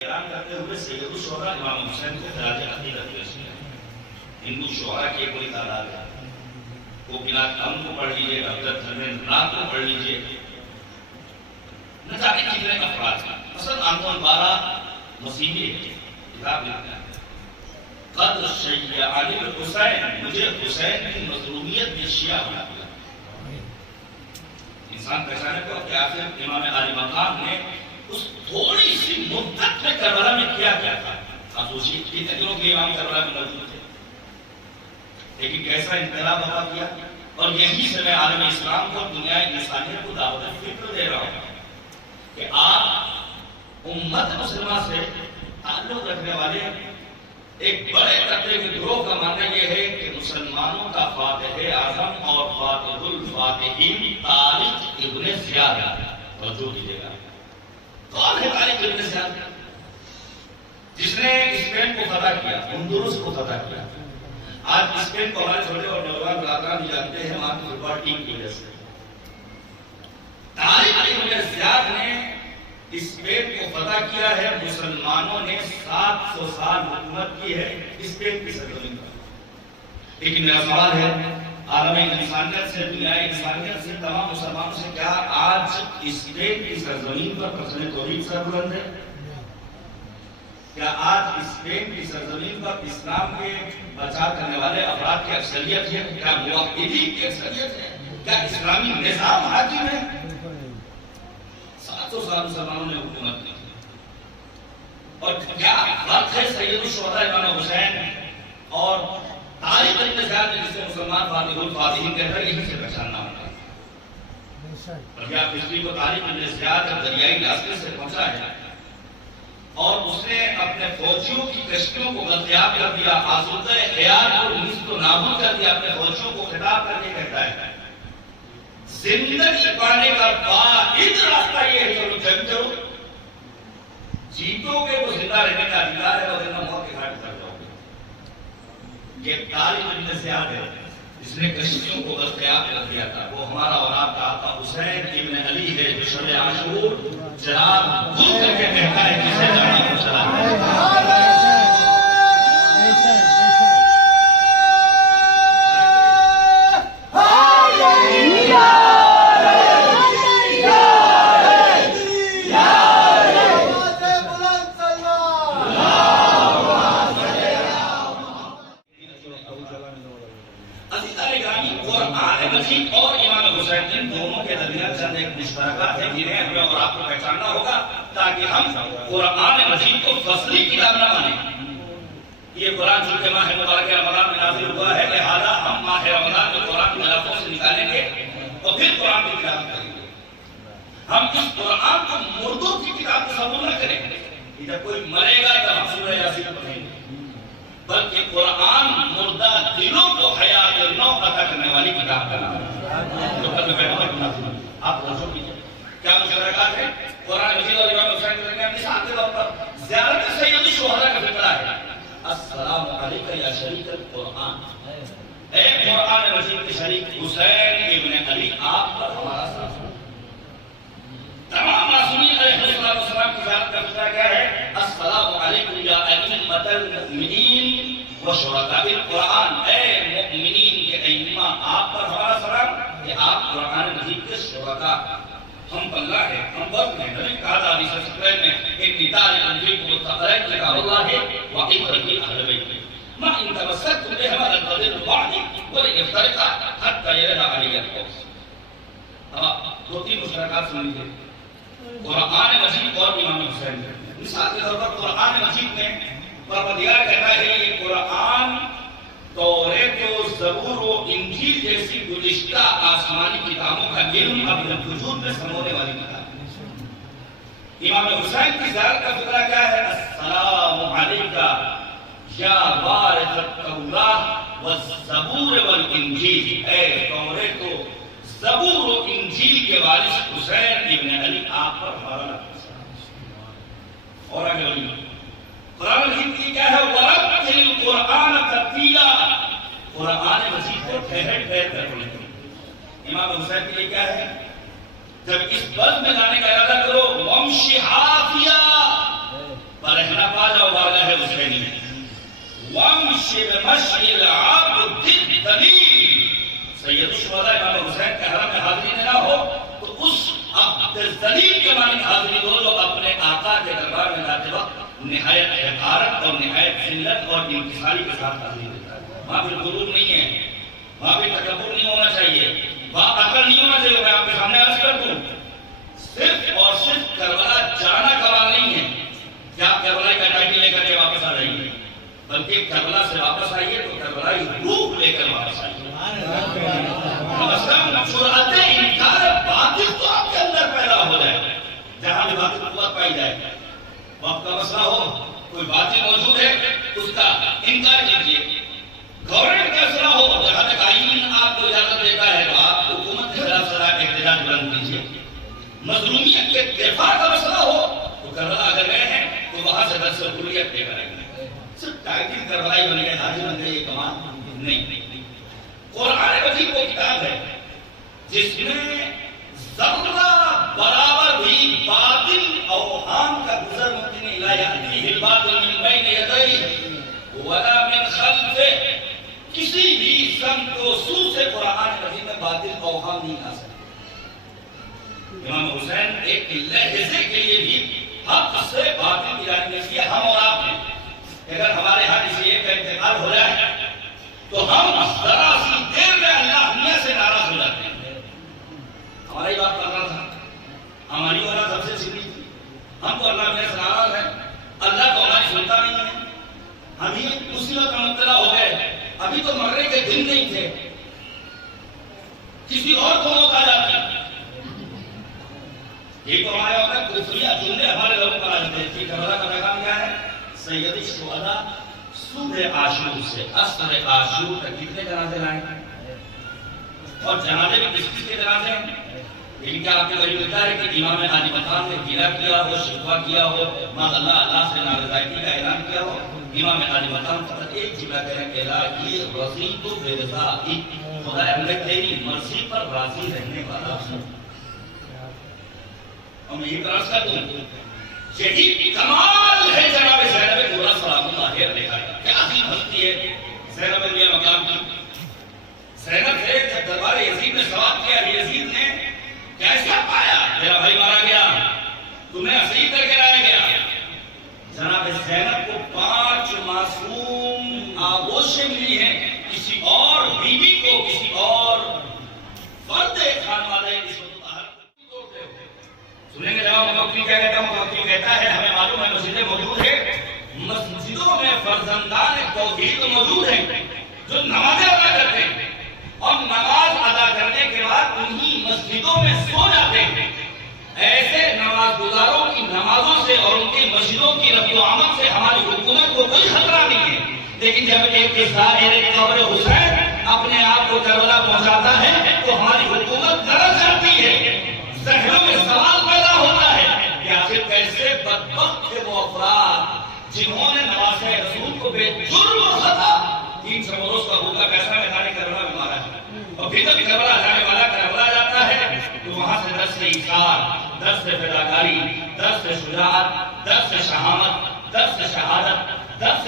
اعلان کرتے ہوئے سید الشہداء امام حسین کو خراج عقیدت پیش کیا. ہندو شہداء کی ایک بڑی تعداد ہے. گوپیناتھ دھم کو پڑھ لیجیے، ڈاکٹر دھرمیندر ناتھ کو پڑھ لیجیے، نہ جانے کتنے افراد ہیں. مثلا آنٹون بارہ مسیحی کتاب لکھتا ہے، قد شیعانی الحسین، مجھے حسین کی مظلومیت میں شیعہ بنا دیا. انسان پہچانے کو کہ آخر امام علی مقام نے اس تھوڑی سی مدت میں کربلا میں کیا کیا تھا. آپ سوچیے کتنے لوگ امام کربلا میں موجود تھے، لیکن کیسا انقلاب وبا کیا. اور یہی سے میں عالم اسلام کو، دنیا انسانیت کو دعوت فکر دے رہا ہوں کہ آپ امت مسلمہ سے تعلق رکھنے والے ایک بڑے طبقے کے گروہ کا ماننا یہ ہے کہ مسلمانوں کا فاتح اعظم اور فاتح الفاتحین طارق ابن زیاد ہے. توجہ کیجیے گا، کون ہے طارق ابن زیاد؟ جس نے اسپین کو فتح کیا، اندلس کو فتح کیا. آج اسپین کو ہمارے چھوٹے اور نوجوان برادران بھی جانتے ہیں وہاں کی فٹبال ٹیم کی وجہ سے. طارق ابن زیاد نے اسپین کو فتح کیا ہے. مسلمانوں نے 700 سال حکومت کی ہے اسپین کی سرزمین پر. لیکن میرا سوال ہے عالم انسانیت سے، دنیا انسانیت سے، تمام مسلمانوں سے، کیا آج اسپین کی سرزمین پر پرچم توحید سربلند ہے؟ کیا آج اسپین کی سرزمین پر اسلام کے بچا کرنے والے افراد کی اکثریت ہے؟ کیا موحدین کی اکثریت ہے؟ کیا اسلامی نظام حاکم ہے؟ 700 سال مسلمانوں نے حکومت کی. اور کیا فرق ہے سید الشہداء امام حسین اور طارق ابن زیاد نے، جسے مسلمان فاتح الفاتحین کہتا ہے؟ یہی سے پہچاننا ہوگا. اور کیا ہسٹری کو طارق ابن زیاد دریائی راستے سے پہنچا ہے اور اس نے اپنے فوجیوں کی کشتیوں کو غرقیاب کر دیا، آسودہ خیال کو نیست و نابود کر دیا. اپنے فوجیوں کو خطاب کر کے کہتا ہے زندگی پانے کا واحد راستہ یہ ہے چلو جنگ کرو، جیتو گے تو زندہ رہنے کا ادھیکار ہے اور زندہ موت کے گھاٹ اتر جاؤ گے. یہ طارق ابن زیاد ہے جس نے کشتیوں کو غرقیاب کر دیا تھا. وہ ہمارا اور آپ کا آقا حسین ابن علی ہے جو شب عاشور جناب گل کر کے کہتا ہے کسے جانا کو چلا. قرآن مجید اور امام حسین ان دونوں کے درمیان چند ایک مشترکات ہیں جنہیں ہمیں اور آپ کو پہچاننا ہوگا تاکہ ہم قرآن مجید کو فصلی کتاب نہ مانیں. یہ قرآن چونکہ ماہ مبارک رمضان میں نازل ہوا ہے، لہذا ہم ماہ رمضان میں قرآن کے لفظوں سے نکالیں گے اور پھر قرآن کی تلاوت کریں گے. ہم اس قرآن کو مردوں کی کتاب تصور نہ کریں کہ جب کوئی مرے گا تو ہم سورہ یاسین پڑھیں گے، بلکہ قرآن مردہ دلوں کو حیات نو عطا کرنے والی کتاب کا نام ہے. آپ توجہ کیجیے کیا مشترکات ہیں قرآن مجید اور امام حسین کے درمیان. مثال کے طور پر زیارت سید الشہداء کا فکرہ ہے، السلام علیکہ یا شریک القرآن، اے قرآن مجید کے شریک حسین ابن علی، آپ پر ہمارا سلام. تمام معصومین علیہ السلام کی زیارت کا فکرہ کیا ہے؟ السلام علیکم یا ائمۃ المؤمنین و شرکاء القرآن، اے مؤمنین کے ائمہ، آپ پر ہمارا سلام کہ آپ قرآن مجید کے شرکاء. ہم اللہ ہے، ہم وقت ہیں. نبی کہا تھا حدیث صحیح میں ایک نتار انجیل کو تقریر لگا اللہ ہے وعبرتی اہل بیت ما ان تمسکتم بهما لن تضلوا بعدی ولن يفترقا حتى يرد علی القدس. اب دو تین مشترکات سن لیجیے قرآن مجید اور امام حسین. مثال کے طور پر قرآن مجید میں پروردگار کہتا ہے یہ قرآن توریت و زبور و انجیل جیسی گزشتہ آسمانی کتابوں کا علم اپنے وجود میں سمونے والی کتاب ہے. امام حسین کی زیارت کا فکرہ کیا ہے؟ السلام علیکہ یا وارث التوراۃ والزبور والانجیل، اے توریت و زبور و انجیل کے وارث حسین ابن علی، آپ پر ہمارا اور آگے بڑھیں. قرآن مجید کی کیا ہے؟ وَرَتِّلِ الْقُرْآنَ تَرْتِيلًا، قرآن مجید کو ٹھہر ٹھہر کر پڑھیں. امام حسین کے لیے کیا ہے؟ جب اس بلد میں جانے کا ارادہ کرو وَمْشِ حَافِيًا، رہنا پا جاؤ بارگاہ حسینی میں وامشی بمشی العبد الدلیل سید الشہداء امام حسین کے حرم میں حاضری نہ ہو تو اس عبد الدلیل کے معنی حاضری دو جو اپنے آقا کے دربار میں جاتے وقت نہایت حقارت اور نہایت ذلت اور انکساری کے ساتھ حاضری دیتا ہے. وہاں پہ غرور نہیں ہے, وہاں پہ تکبر نہیں ہونا چاہیے, وہاں عقل نہیں ہونا چاہیے. میں آپ کے سامنے عرض کر دوں صرف اور صرف کربلا جانا سوال نہیں ہے کہ آپ کربلا کا ٹائٹل لے کر کے واپس آ جائیے, بلکہ کربلا سے واپس آئیے تو کربلائی روح لے کر واپس آئیے. سرعت انکار باطل تو آپ کے اندر پیدا ہو جائے جہاں بھی باطل قوت پائی جائے. وقت کا مسئلہ ہو, کوئی باطل موجود ہے اس کا انکار کیجیے. گورنمنٹ کا مسئلہ ہو, جہاں تک آئین آپ کو اجازت دیتا ہے تو آپ حکومت کے خلاف سراہ احتجاج بلند کیجیے. مظلومیت کے دفاع کا مسئلہ ہو تو کربلا اگر گئے ہیں تو وہاں سے درس کلیت لے کر آئیں گے. صرف ٹائٹل کربلائی بن گئے, حاجی بن گئے, یہ کمان نہیں. قرآن مجید وہ کتاب ہے جس میں ذرہ برابر بھی باطل اوہام کا گزر ممکن لا یأتیہ الباطل من بین یدیہ ولا من خلفہ. کسی بھی سمت و سو سے قرآن مجید میں باطل اوہام نہیں آ سکتا. امام حسین ایک لہجے کے لیے بھی حق سے باطل کی جانب میں کیا. ہم اور آپ ہیں, اگر ہمارے ہاں کسی ایک کا انتقال ہو جائے تو ہم ذرا سی دیر میں اللہ میاں سے ناراض ہو جاتے ہیں. ہماری بات کر رہا تھا, ہماری اولاد سب سے سیدھی تھی, ہم تو اللہ میاں سے ناراض ہیں, اللہ تو ہماری سنتا نہیں ہے. ہم ہی مصیبت میں مبتلا ہو گئے, ابھی تو مرنے کے دن نہیں تھے, کسی اور کو موت آ جاتی. یہ تو ہمارے وقت کفریہ جملے ہمارے لوگوں پر آ جاتے ہیں. کربلا کا پیغام کیا ہے؟ سید الشہداء صبح عاشور سے عصر عاشور تک کتنے جنازے لائیں, اور جنازے بھی کس کے جنازے ہیں؟ لیکن کیا آپ کے غریب ملتا ہے کہ امام عالی مقام نے گیلا کیا ہو, شکوہ کیا ہو, ماذ اللہ سے نارضائیگی کا اعلان کیا ہو؟ امام عالی مقام فقط ایک جملہ کہہ کہ الہی رضیت برضاک, خدا میں تیری مرضی پر راضی رہنے والا ہوں. اور میں یہ عرض کر دوں, یہی کمال ہے جناب زینب کبریٰ سلام اللہ علیہا. کیا عظیم ہستی ہے زینب علیہ مقام کی. زینب سے جب دربار یزید نے سوال کیا, یزید نے کیسا پایا میرا بھائی مارا گیا, تمہیں اسیر کر کے لایا گیا. جناب زینب کو 5 معصوم آغوشیں ملی ہیں, کسی اور بیوی کو, کسی اور فرد خانوادہ اس وقت سنیں گے. جواب مقابل کیا کہتا ہے؟ مقابل کہتا ہے ہمیں معلوم ہے مسجدیں موجود ہیں, مسجدوں میں فرزندان توحید موجود ہیں جو نمازیں ادا کرتے ہیں اور نماز ادا کرنے کے بعد انہی مسجدوں میں سو جاتے ہیں. ایسے نماز گزاروں کی نمازوں سے اور ان کی مسجدوں کی رفع و آمد سے ہماری حکومت کو کوئی خطرہ نہیں ہے. لیکن جب ایک ظاہر قبر حسین اپنے آپ کو کربلا پہنچاتا ہے تو ہماری حکومت لرز جاتی ہے. ذہنوں میں سوال پیدا ہوتا ہے کہ آخر کیسے بدبخت تھے وہ افراد جنہوں نے نوازہ رسول کو بے جرم و خطا 300 بروز کا بھوکا پیسہ میں جانے کربلا میں مارا ہے. اور پھر جب کربلا جانے والا کربلا جاتا ہے تو وہاں سے درس ایثار, درس فداکاری, درس شجاعت, درس شہامت, درس شہادت, درس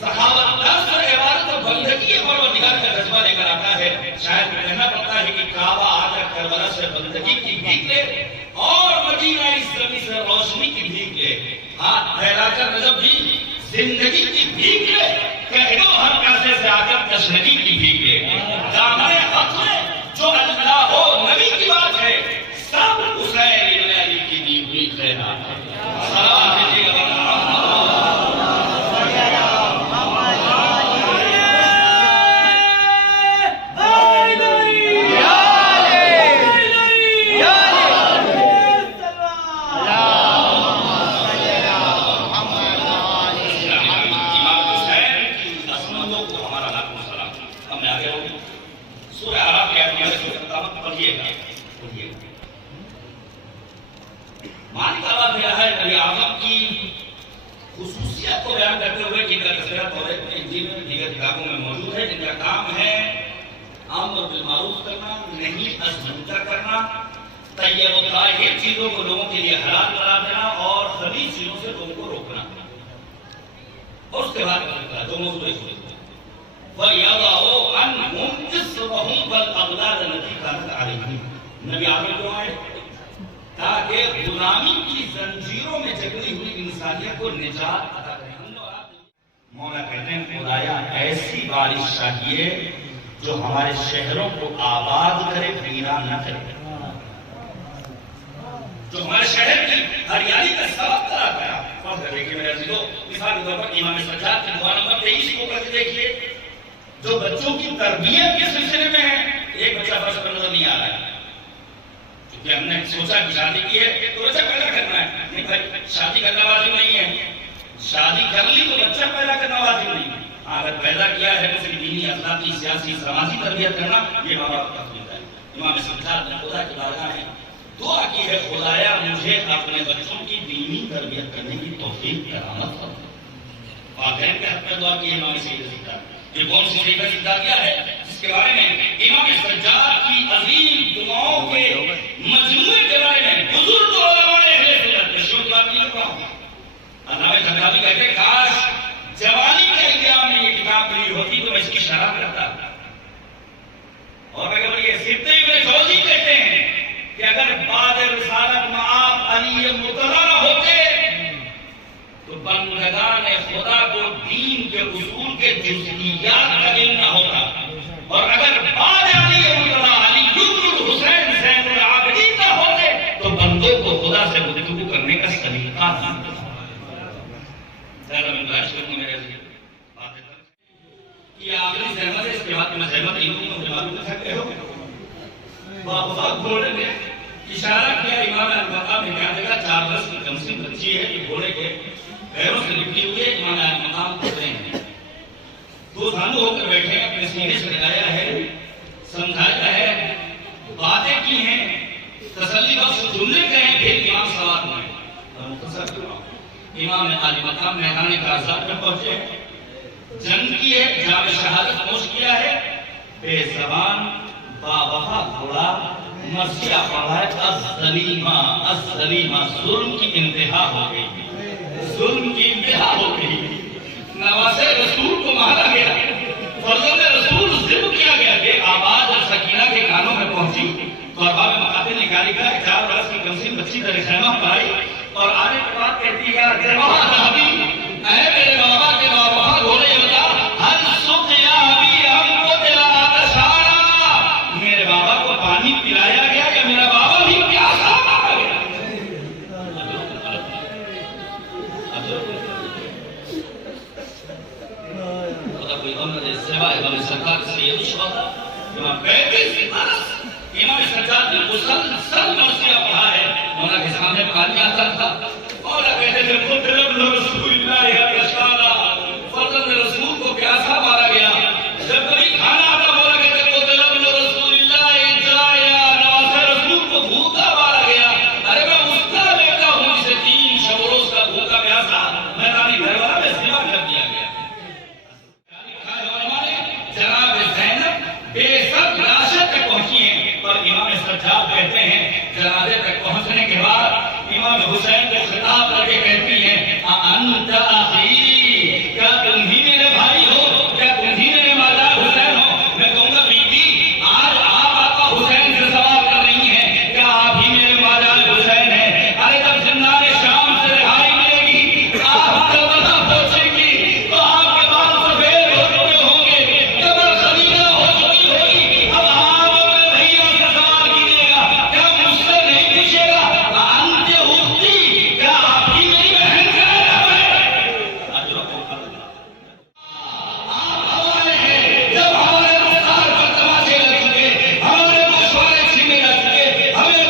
صحابت, درس عبادت اور بندگی پروردگار کا جذبہ لے کر آتا ہے. شاید کہنا پڑتا ہے کہ کعبہ آ کر کربلا سے بندگی کی بھیک لے اور مدینہ اسلامی سے روشنی کی بھیک لے. ہاتھ پھیلا کر نجب بھی زندگی کی بھیک لے, کہہ دو ہر کاسے سے آ کر تشنگی کی بھیک لے. دامن حق میں جو اللہ ہو نبی کی بات ہے, سب حسین ابن علی کی دی ہوئی خیرات ہے. سلام دیجیے گا خصوصیت کو بیان کرتے ہوئے جن کا تذکرہ توریت میں, انجیل میں, دیگر کتابوں میں موجود ہے, جن کا کام ہے امر بالمعروف کرنا, نہیں از منکر کرنا, طیب و طاہر چیزوں کو لوگوں کے لیے حلال قرار دینا اور خبیث چیزوں سے لوگوں کو روکنا. اور اس کے بعد دو موضوع ہوئے وَيَضَعُوا عَنْهُمْ إِصْرَهُمْ وَالْأَغْلَالَ الَّتِي كَانَتْ عَلَيْهِمْ نبی آخر کیوں آئے؟ تاکہ غلامی کی زنجیروں میں جکڑی ہوئی انسانیت کو نجات عطا کریں. مولا کہتے ہیں خدایا ایسی بارش چاہیے جو ہمارے شہروں کو آباد کرے، ویران نہ کرے، جو ہمارے شہر کی ہریالی کا سبب قرار پایا. دیکھیے میرے عزیزو، مثال کے طور پر امام سجاد کی دعا نمبر 23 کو کر کے دیکھیے. جو بچوں کی تربیت کے سلسلے میں ہے، ایک بچہ فرض پر نظر نہیں آ رہا ہے کیونکہ ہم نے سوچا کہ شادی کی ہے تو بچہ پیدا کرنا ہے. نہیں بھائی، شادی کرنا واجب نہیں ہے. شادی کر لی تو بچہ پیدا کرنا واجب نہیں ہے. اگر پیدا کیا ہے تو پھر دینی، اخلاقی، سیاسی، سماجی تربیت کرنا یہ ماں باپ کا فرض ہے. امام سجاد نے خدا کی بارگاہ میں دعا کی ہے خدایا مجھے اپنے بچوں کی دینی تربیت کرنے کی توفیق کرامت فرما. والدین کے حق میں دعا کی ہے امام سجاد. یہ کون سی صحیفہ ذکر کیا ہے جس کے بارے میں امام سجاد کی عظیم دعاؤں کے مجموعے کے بارے میں بزرگ علماء اہل سنت نے شروع بات نہیں کر رہا ہوں. علامہ زنگاوی کہتے ہیں کاش جوانی کے ایام میں یہ کتاب ملی ہوتی تو میں اس کی شرح کرتا. اور اگر یہ سبتے ابن جوزی کہتے ہیں کہ اگر بعد رسالت میں آپ علی مطلع نہ ہوتے تو بندگان خدا کو دین کے اصول کے جزئیات کا علم نہ ہوتا. اور اگر بعد علی مطلع علی ابن الحسین زین العابدین نہ ہوتے تو بندوں کو خدا سے گفتگو کرنے کا سلیقہ نہ ہوتا. یہ آخری زحمت ہے. اس کے بعد میں زحمت گھوڑے نے اشارہ کیا. امام المقام نے کہا جگہ 4 برس کی کمسن بچی ہے. یہ گھوڑے کے پیروں سے نکلی ہوئی ہے. امام المقام پڑھ رہے ہیں. 2 دھانو ہو کر بیٹھے ہیں، اپنے سینے سے لگایا ہے، سمجھایا ہے، باتیں کی ہیں، تسلی بخش جملے کہے ہیں. پھر امام سوال میں اور مختصر کیوں امام عالی مقام میدان کارزات میں پہنچے. جنگ کی ہے، جام شہادت نوش کیا ہے. بے زبان باوفا گھوڑا مرثیہ پڑھا ہے. الظلیمہ ظلم کی انتہا ہو گئی، ظلم کی انتہا ہو گئی. نواسے رسول کو مارا گیا، فرزند رسول ذبح کیا گیا. یہ آواز اور سکینہ کے کانوں میں پہنچی. قربا میں مقاتل نکالی گیا. 4 برس کی کمسن بچی در خیمہ پر آئی اور آنے کے بعد کہتی ہے اے میرے بابا کے بابا گھوڑے بتا ہر سکھ یا ابھی ہم کو تیرا آتشارا. میرے بابا کو پانی پلایا گیا یا میرا بابا بھی پیاسا مارا گیا. خدا کوئی غم نہ دے سوائے امام سرکار سید الشہداء امام 35 برس امام سجاد نے مسلسل مرثیہ پڑھا ہے. مولا کے سامنے پانی آتا تھا. مولا کہتے تھے خود رسول اللہ یا اشارہ فرزند رسول کو پیاسا مارا گیا. جب کبھی کھانا آتا مولا کہتے خود رسول اللہ یا نواسہ رسول کو بھوکا مارا گیا. ارے میں اس کا بیٹا ہوں جسے 3 شب و روز کا بھوکا پیاسا میدانی گھروالا میں ذبح کر دیا گیا. جناب زینب بے سب لاشت تک پہنچی ہیں اور امام سجاد کہتے ہیں جنازے تک پہنچنے کے بعد امام حسین کو خطاب کر کے کہتی ہیں انت اخی، کیا تم ہی میرے بھائی ہو، کیا تم ہی میرے مالا حسین ہو. میں کہوں گا بی بی آج آپ آقا حسین سے سوال کر رہی ہیں، کیا آپ ہی میرے مالا حسین ہیں؟ ارے جب زندان شام سے رہائی ملے گی آپ کا وطن پہنچیں گی تو آپ کے بال سفید ہو چکے ہوں گے، قبر خلیفہ ہو چکی ہوگی. اب آپ اپنے بھائیوں سے سوال کیجیے گا، کیا مجھ سے نہیں پوچھے گا انت اختی، کیا آپ ہی میری بہن کا نام ہے؟ آپ ہمارے ہیں. جب ہمارے مختار پر تماشے لگ چکے، ہمارے مشورے چھینے لگ چکے، ہمیں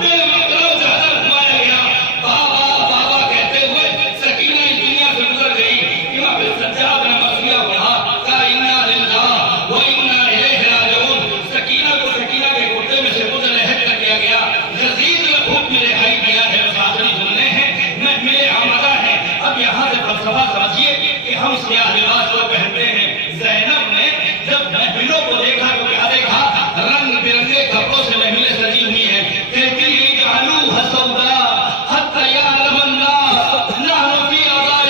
بے مطلب جہاں گھمایا گیا. بابا بابا کہتے ہوئے سکینہ اس دنیا سے گزر گئی. امام سجاد نے مرثیہ پڑھا کہ انا للہ و انا الیہ راجعون. سکینہ کو سکینہ کے گردے میں سے خود لہد کر دیا گیا. یزید نے حکم رہائی دیا ہے. آخری جملے ہیں محمل آمدہ ہیں. اب یہاں سے فلسفہ سمجھیے کہ ہم سیاہ لباس جو پہنتے ہیں. زینب نے جب محملوں کو دیکھا تو کیا دیکھا؟ رنگ برنگے کپڑوں سے محملیں سجی ہوئی ہیں. کہتی ہیں اجعلوها سوداء حتی یعلم الناس نحن فی اعضاء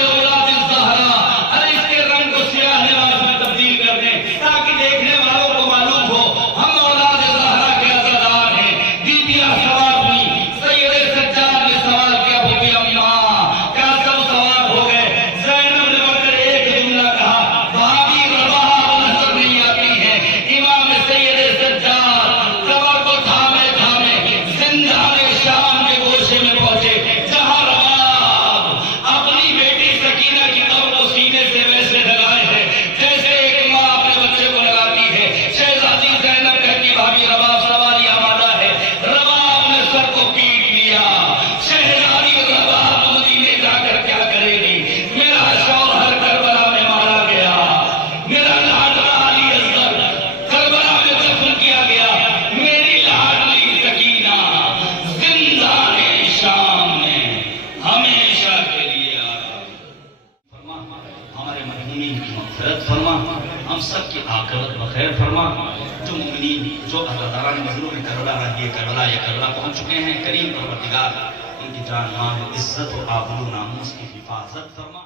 عاقبت بخیر فرما. جو مومنین جو اللہ تعالیٰ نے مظلوم کربلا رہی کربلا یا کربلا پہنچ چکے ہیں، کریم پروردگار ان کی جان مال عزت و آبرو ناموس کی حفاظت فرما.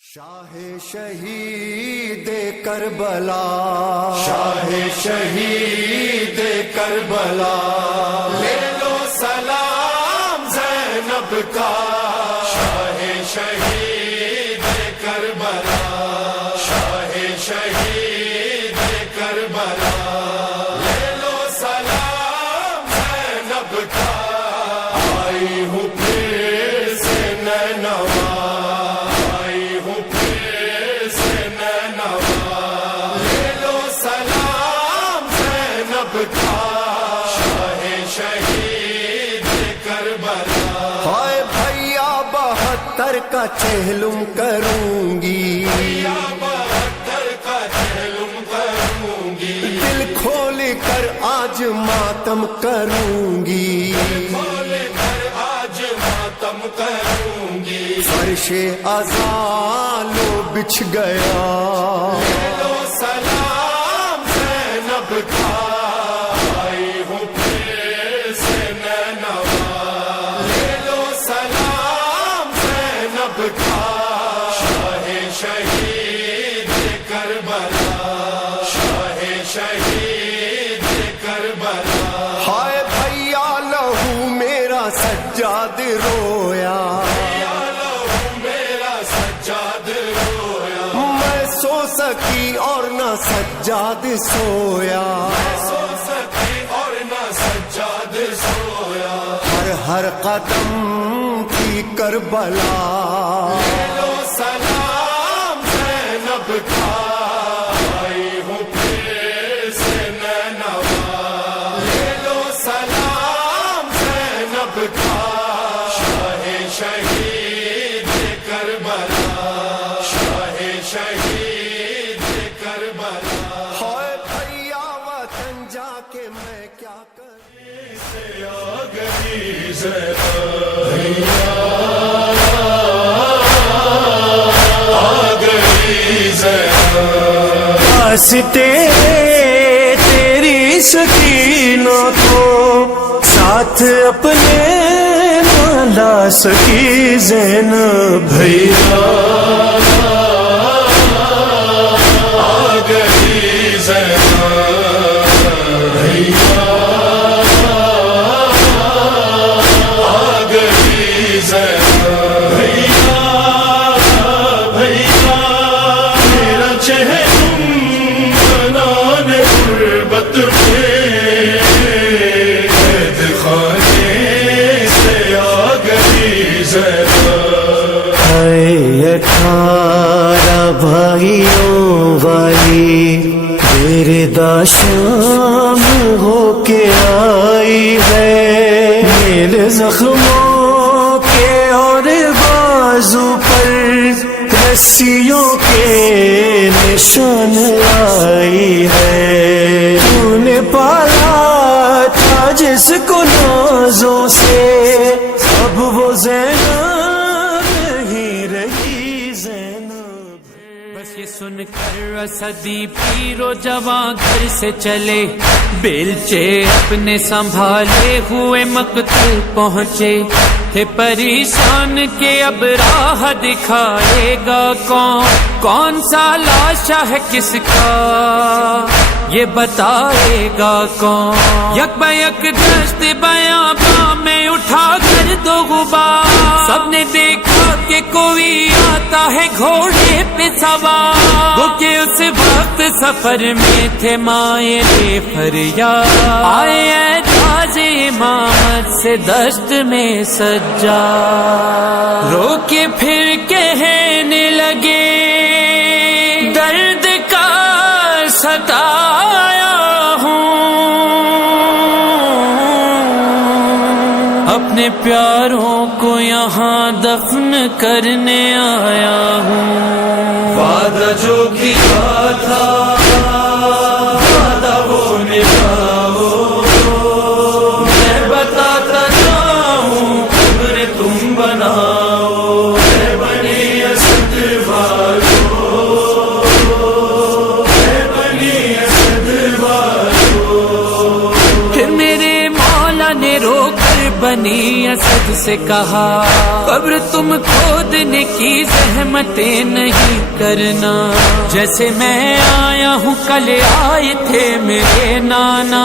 شاہ شہید کربلا، شاہ شہید کربلا، لے لو سلام زینب کا. شاہ شہید کربلا، شاہ شہید کربلا، لے لو سلام زینب کا. آئی ہوں پھر سے نینوا، کا چہلم کروں گی، 72 کا چہلم کروں گی. دل کھول کر آج ماتم کروں گی، کھول کر آج ماتم کروں گی. فرش ازاں لو بچھ گیا، لے لو سلام زینب کا. آئی ہوں پھر سے نینوا، لے لو سلام زینب کا. شاہ شہید کربلا، شاہ شہید کربلا. ہائے بھیا لہو میرا سجاد رویا، لہو میرا سجاد رویا. میں سو سکی اور نہ سجاد سویا، سو سکی اور نہ سجاد سویا. ہر قدم تھی کربلا، لے لو سلام زینب کا. آئی ہوں پھر سے نینوا، لے لو سلام زینب کا. شاہ شہید کربلا، شاہ شہید کربلا. ہائے بھیا وطن جا کے میں کیا کروں، سے آ گئی واسطے تیری سکینہ کو ساتھ اپنے نہ لا سکی زینب. بھیا آ گئی زینب، بھیا دل زخموں کے اور بازو پر رسیوں کے نشان آئی ہے. تو نے پالا تھا جس کو نازوں سے اب وہ زینب نہیں رہی زینب. بس یہ سن کر اسدی پیرو جوان گھر سے چلے، بیلچے اپنے سنبھالے ہوئے مقتل پہنچے. تھے پریشان کہ اب راہ دکھائے گا کون سا لاشا ہے کس کا یہ بتائے گا کون. یک بیک دشت بیاباں میں اٹھا کر دو غبار، سب نے دیکھا کہ کوئی آتا ہے گھوڑے پہ سوار. وہ کہ اس وقت سفر میں تھے مائل فریاد، آئے اعجاز امامت سے دشت میں سجا. رو کے پھر کہنے لگے درد کا ستایا ہوں، اپنے پیاروں کو یہاں دفن کرنے آیا ہوں. وعدہ جو کیا تھا وعدہ وہ نبھاؤ، میں بتاتا جاؤں قبر تم بناؤ. اے بنی اسد والو، اے بنی اسد والو. پھر میرے مولا نے رو کر بنی اسد سے کہا قبر تم کھودنے کی زحمتیں نہیں کرنا، جیسے میں آیا ہوں کل آئے تھے میرے نانا.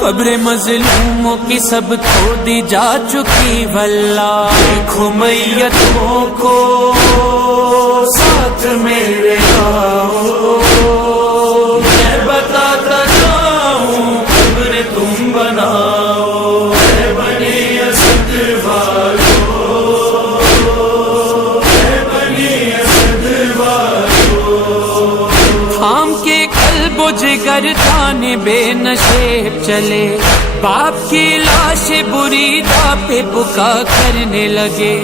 قبر مظلوموں کی سب کھودی جا چکی واللہ، دیکھو میتوں کو ساتھ میرے آؤ، میں بتاتا جاؤں قبر تم بناؤ. اے بنی اسد والو، اے بنی اسد والو. تھام کے قلب و جگر جانے بے نشیب چلے، باپ کی لاش بریدہ پہ بکا کرنے لگے.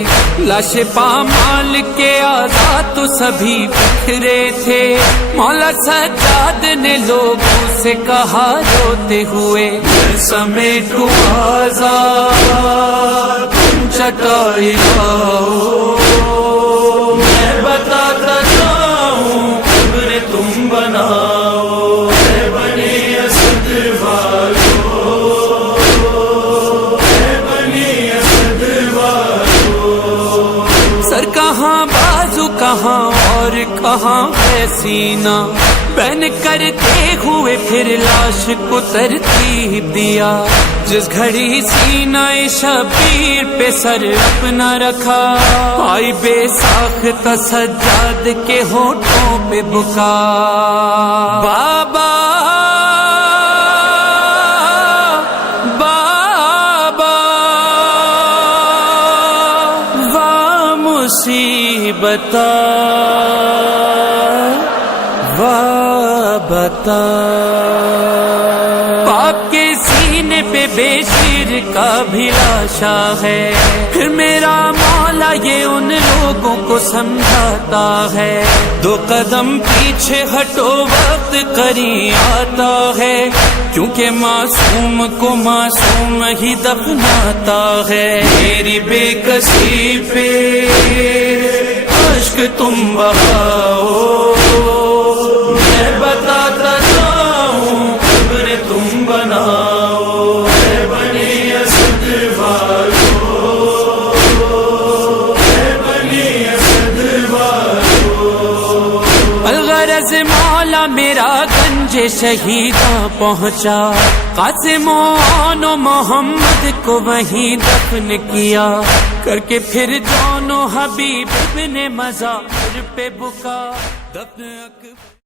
لاش پامال کے آزاد تو سبھی بکھرے تھے. مولا سجاد نے لوگوں سے کہا روتے ہوئے سمیٹو آزاد تم چٹائی لاؤ، میں بتاتا جاؤں قبر تم بناؤ. اے بنی اسد والو، اے بنی اسد والو. سر کہاں بازو کہاں اور کہاں ہے سینہ، بین کرتے ہوئے پھر لاش کو ترتیب دیا. جس گھڑی سینہ شبیر پہ سر اپنا رکھا، آئی بے ساختہ سجاد کے ہونٹوں پہ بکا. بابا بابا وا مصیبتا وا بتا. باپ کے سینے پہ بے شیر کا بھی لاشا ہے، پھر میرا مولا یہ ان لوگوں کو سمجھاتا ہے. 2 قدم پیچھے ہٹو وقت قریب آتا ہے، کیونکہ معصوم کو معصوم ہی دفناتا ہے. میری بے کسی پہ عشق تم بہاؤ، میں بتاتا جاؤں قبر تم بناؤ. اے بنی اسد والو، اے بنی اسد والو. الغرض مولا میرا گنج شہیداں پہنچا، قاسم و محمد کو وہیں دفن کیا کر کے. پھر دونوں حبیب ابن مزار پہ بکا. دفن